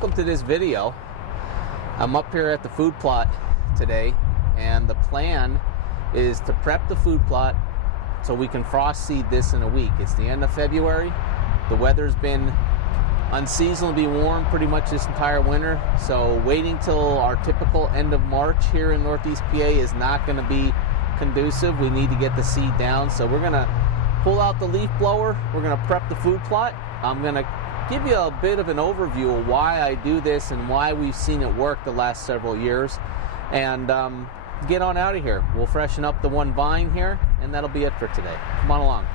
welcome to this video. I'm up here at the food plot today, and the plan is to prep the food plot so we can frost seed this in a week. It's the end of February. The weather's been unseasonably warm pretty much this entire winter, so waiting till our typical end of March here in Northeast PA is not going to be conducive. We need to get the seed down, so we're going to pull out the leaf blower. We're going to prep the food plot. I'm going to give you a bit of an overview of why I do this and why we've seen it work the last several years, and get on out of here. We'll freshen up the one vine here, and that'll be it for today. Come on along.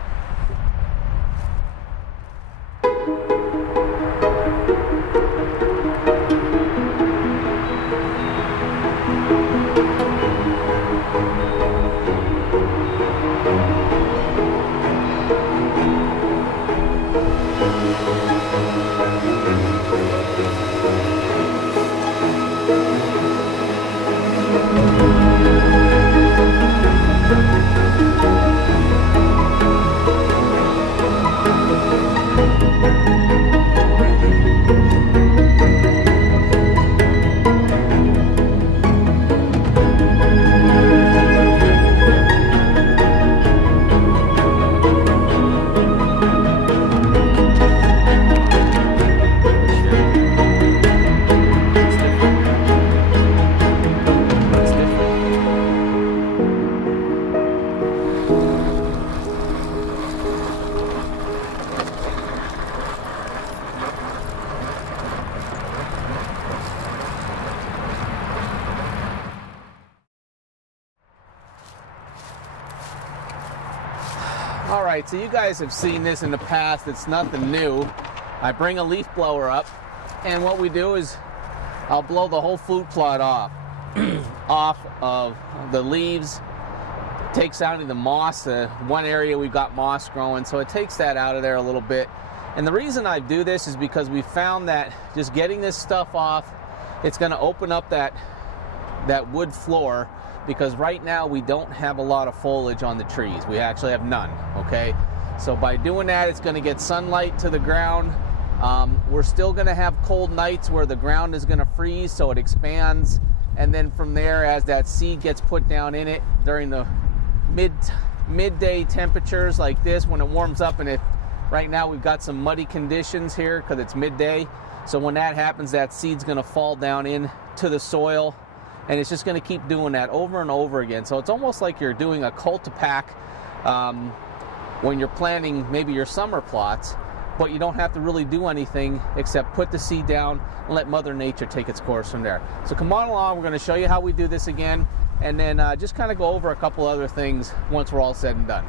Alright, so you guys have seen this in the past. It's nothing new. I bring a leaf blower up, and what we do is I'll blow the whole food plot off off of the leaves. It takes out of the moss. One area we've got moss growing, so it takes that out of there a little bit. And the reason I do this is because we found that just getting this stuff off, it's going to open up that wood floor, because right now we don't have a lot of foliage on the trees. We actually have none, okay? So by doing that, it's going to get sunlight to the ground. We're still going to have cold nights where the ground is going to freeze, so it expands. And then from there, as that seed gets put down in it during the midday temperatures like this, when it warms up, and right now we've got some muddy conditions here because it's midday. So when that happens, that seed's going to fall down into the soil. And it's just going to keep doing that over and over again. So it's almost like you're doing a cul-de-pac when you're planting maybe your summer plots, but you don't have to really do anything except put the seed down and let Mother Nature take its course from there. So come on along, we're going to show you how we do this again, and then just kind of go over a couple other things once we're all said and done.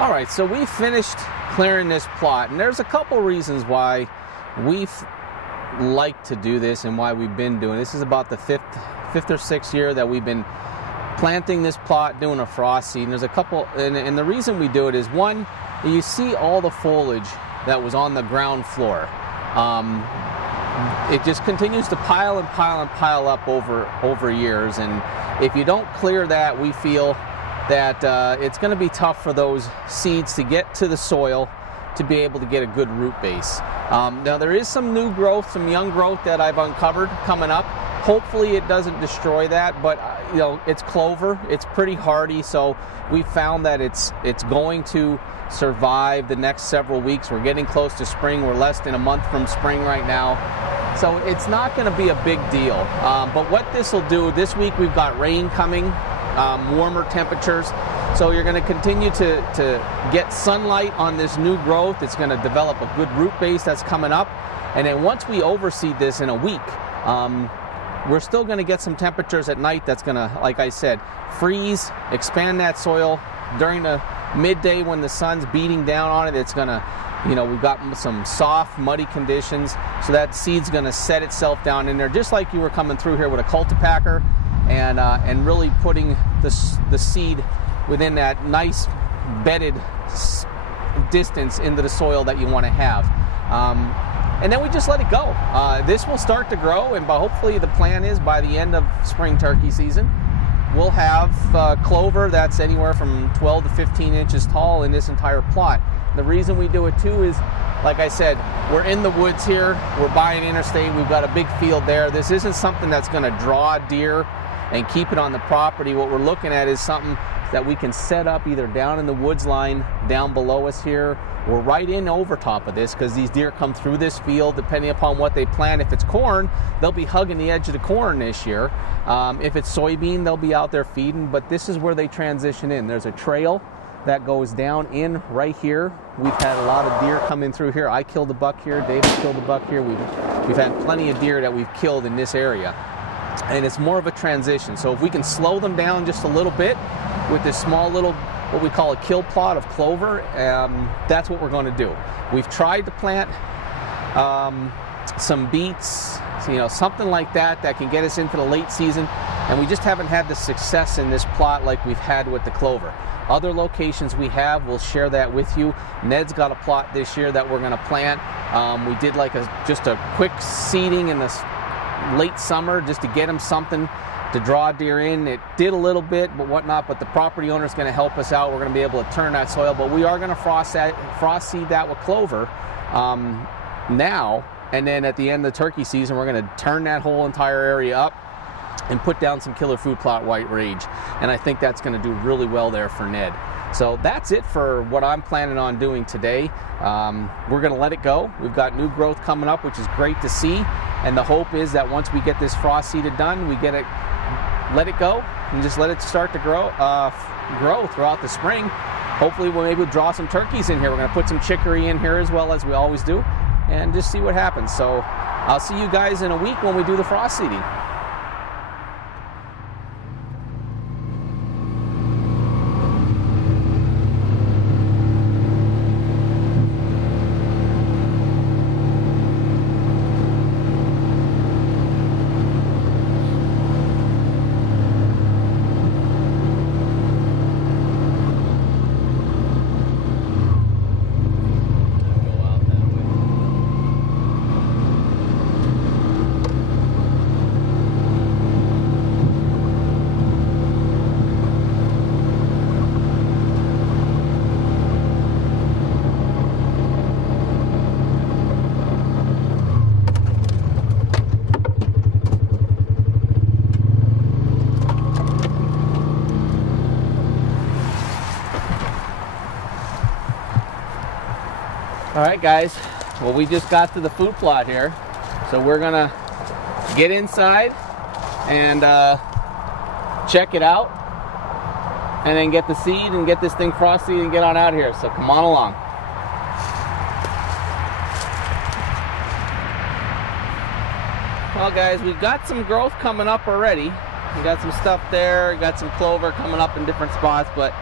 Alright, so we finished clearing this plot, and there's a couple reasons why we've liked to do this and why we've been doing this. This is about the fifth or sixth year that we've been planting this plot, doing a frost seed. And there's a couple, and the reason we do it is, one, you see all the foliage that was on the ground floor. It just continues to pile and pile and pile up over years, and if you don't clear that, we feel that it's going to be tough for those seeds to get to the soil to be able to get a good root base. Now there is some new growth, some young growth that I've uncovered coming up. Hopefully it doesn't destroy that, but you know, it's clover. It's pretty hardy, so we found that it's going to survive the next several weeks. We're getting close to spring. We're less than a month from spring right now, so it's not going to be a big deal. But what this will do, this week we've got rain coming, warmer temperatures, so you're going to continue to get sunlight on this new growth. It's going to develop a good root base that's coming up, and then once we overseed this in a week, we're still going to get some temperatures at night that's going to, like I said, freeze, expand that soil during the midday when the sun's beating down on it. It's going to, you know, we've got some soft, muddy conditions, so that seed's going to set itself down in there, just like you were coming through here with a cultipacker, and really putting the seed within that nice bedded distance into the soil that you want to have. And then we just let it go. This will start to grow, and hopefully the plan is by the end of spring turkey season, we'll have clover that's anywhere from 12 to 15 inches tall in this entire plot. The reason we do it too is, like I said, we're in the woods here, we're by an interstate, we've got a big field there. This isn't something that's going to draw deer and keep it on the property. What we're looking at is something that we can set up either down in the woods line down below us here, or right in over top of this, because these deer come through this field depending upon what they plant. If it's corn, they'll be hugging the edge of the corn this year. If it's soybean, they'll be out there feeding, but this is where they transition in. There's a trail that goes down in right here. We've had a lot of deer come in through here. I killed a buck here, David killed a buck here. We've had plenty of deer that we've killed in this area, and it's more of a transition. So if we can slow them down just a little bit with this small little, what we call a kill plot of clover, that's what we're going to do. We've tried to plant some beets, you know, something like that can get us into the late season, and we just haven't had the success in this plot like we've had with the clover. Other locations we have, we'll share that with you. Ned's got a plot this year that we're going to plant. We did like just a quick seeding in this late summer just to get him something to draw deer in. It did a little bit, but whatnot, but the property owner is going to help us out. We're going to be able to turn that soil, but we are going to frost seed that with clover now, and then at the end of the turkey season, we're going to turn that whole entire area up and put down some killer food plot white rage, and I think that's going to do really well there for Ned. So that's it for what I'm planning on doing today. We're going to let it go. We've got new growth coming up, which is great to see, and the hope is that once we get this frost seeded done, we get it, let it go, and just let it start to grow throughout the spring. Hopefully we'll maybe draw some turkeys in here. We're going to put some chicory in here as well, as we always do, and just see what happens. So I'll see you guys in a week when we do the frost seeding. All right, guys, well, we just got to the food plot here, so we're gonna get inside and check it out, and then get the seed and get this thing frosty and get on out here. So come on along. Well, guys, we've got some growth coming up already. We got some stuff there, got some clover coming up in different spots, but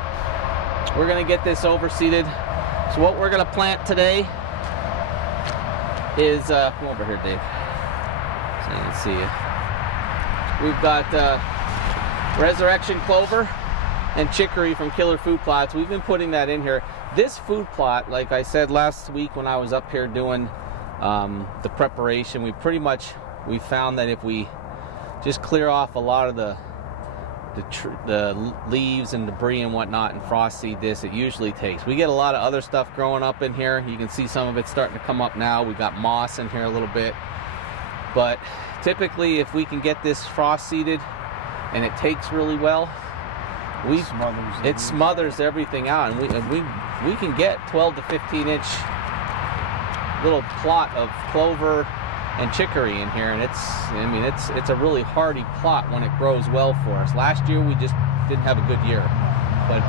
we're gonna get this overseeded. So what we're going to plant today is, come over here, Dave, so you can see it. We've got resurrection clover and chicory from Killer Food Plots. We've been putting that in here. This food plot, like I said last week when I was up here doing the preparation, we found that if we just clear off a lot of the leaves and debris and whatnot and frost seed this, it usually takes. We get a lot of other stuff growing up in here. You can see some of it starting to come up now. We got moss in here a little bit, but typically if we can get this frost seeded and it takes really well, it smothers everything out, and we can get 12 to 15 inch little plot of clover and chicory in here, and it's a really hardy plot when it grows well for us. Last year we just didn't have a good year, but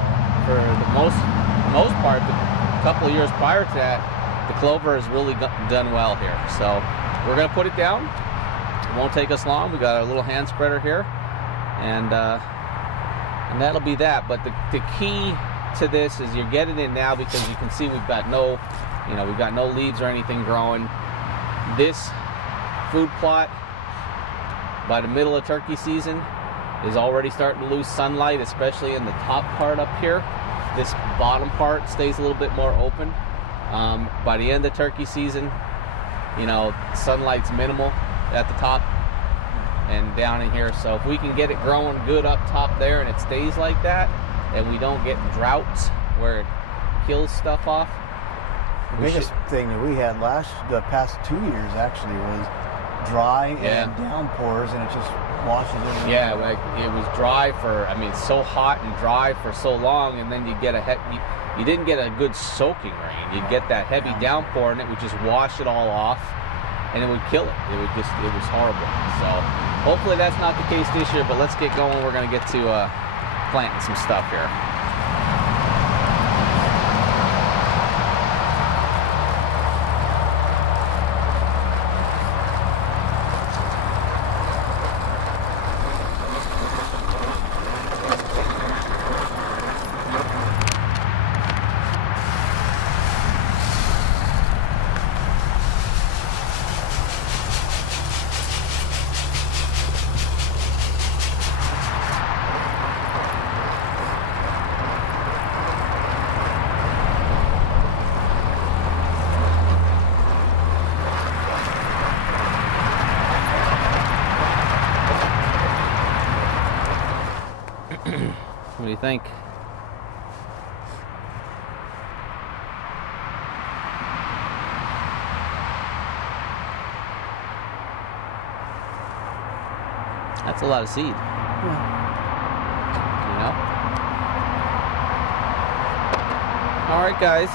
for the most part, the couple of years prior to that, the clover has really done well here. So we're gonna put it down. It won't take us long. We got a little hand spreader here, and that'll be that. But the key to this is you're getting it now, because you can see we've got no leaves or anything growing. This food plot, by the middle of turkey season, is already starting to lose sunlight, especially in the top part up here. This bottom part stays a little bit more open. By the end of turkey season, sunlight's minimal at the top and down in here. So if we can get it growing good up top there and it stays like that, and we don't get droughts where it kills stuff off. The biggest thing that we had the past 2 years actually was dry and downpours, and it just washes it. Yeah, like it was dry for, so hot and dry for so long, and then you get you didn't get a good soaking rain. You'd get that heavy downpour, and it would just wash it all off, and it would kill it. It was horrible. So hopefully that's not the case this year, but let's get going. We're going to get to planting some stuff here. What do you think? That's a lot of seed. All right, guys.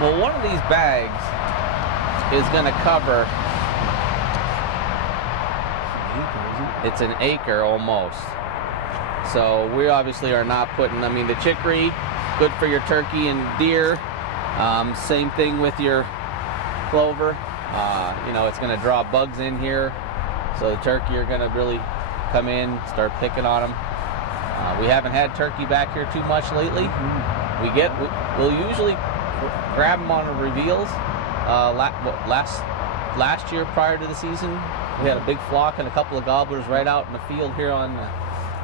Well, one of these bags is going to cover, it's an acre almost. So we obviously are not putting, the chicory, good for your turkey and deer. Same thing with your clover. It's going to draw bugs in here. So the turkey are going to really come in, start picking on them. We haven't had turkey back here too much lately. We'll usually grab them on the reveals. Last year prior to the season, we had a big flock and a couple of gobblers right out in the field here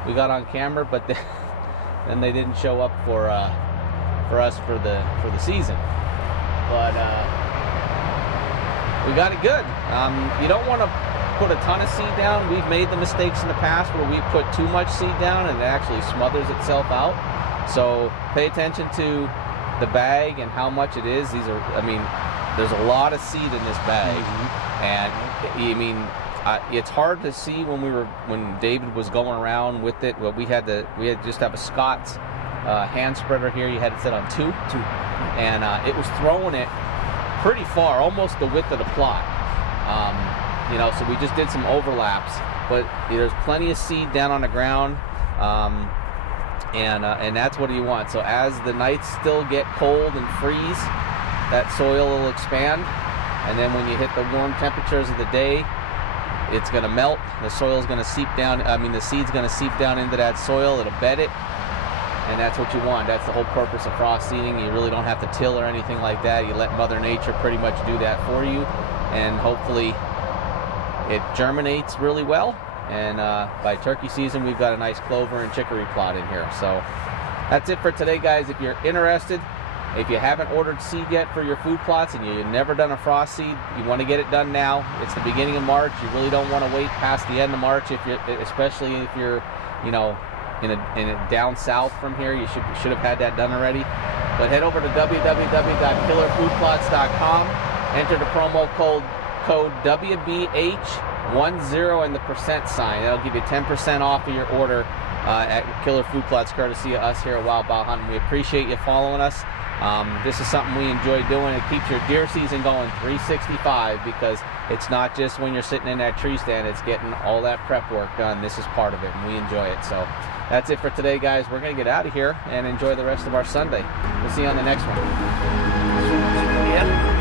we got on camera, but then they didn't show up for us for the season. But we got it good. You don't want to put a ton of seed down. We've made the mistakes in the past where we put too much seed down and it actually smothers itself out. So pay attention to the bag and how much it is. There's a lot of seed in this bag, and it's hard to see when David was going around with it. Well, we had just have a Scott's hand spreader here. You had it set on two, and it was throwing it pretty far, almost the width of the plot. So we just did some overlaps, but there's plenty of seed down on the ground, and that's what you want. So as the nights still get cold and freeze, that soil will expand, and then when you hit the warm temperatures of the day, it's going to melt. The soil's going to seep down. The seed's going to seep down into that soil. It'll bed it, and that's what you want. That's the whole purpose of frost seeding. You really don't have to till or anything like that. You let Mother Nature pretty much do that for you, and hopefully it germinates really well. And by turkey season, we've got a nice clover and chicory plot in here. So that's it for today, guys. If you're interested, if you haven't ordered seed yet for your food plots and you've never done a frost seed, you want to get it done now. It's the beginning of March. You really don't want to wait past the end of March, especially if you're, in a down south from here. You should have had that done already. But head over to www.killerfoodplots.com. Enter the promo code WBH 10 and the percent sign. That'll give you 10% off of your order at Killer Food Plots, courtesy of us here at Wild Bout Hunting. We appreciate you following us. This is something we enjoy doing. It keeps your deer season going 365, because it's not just when you're sitting in that tree stand, it's getting all that prep work done. This is part of it, and we enjoy it. So that's it for today, guys. We're going to get out of here and enjoy the rest of our Sunday. We'll see you on the next one. Yeah.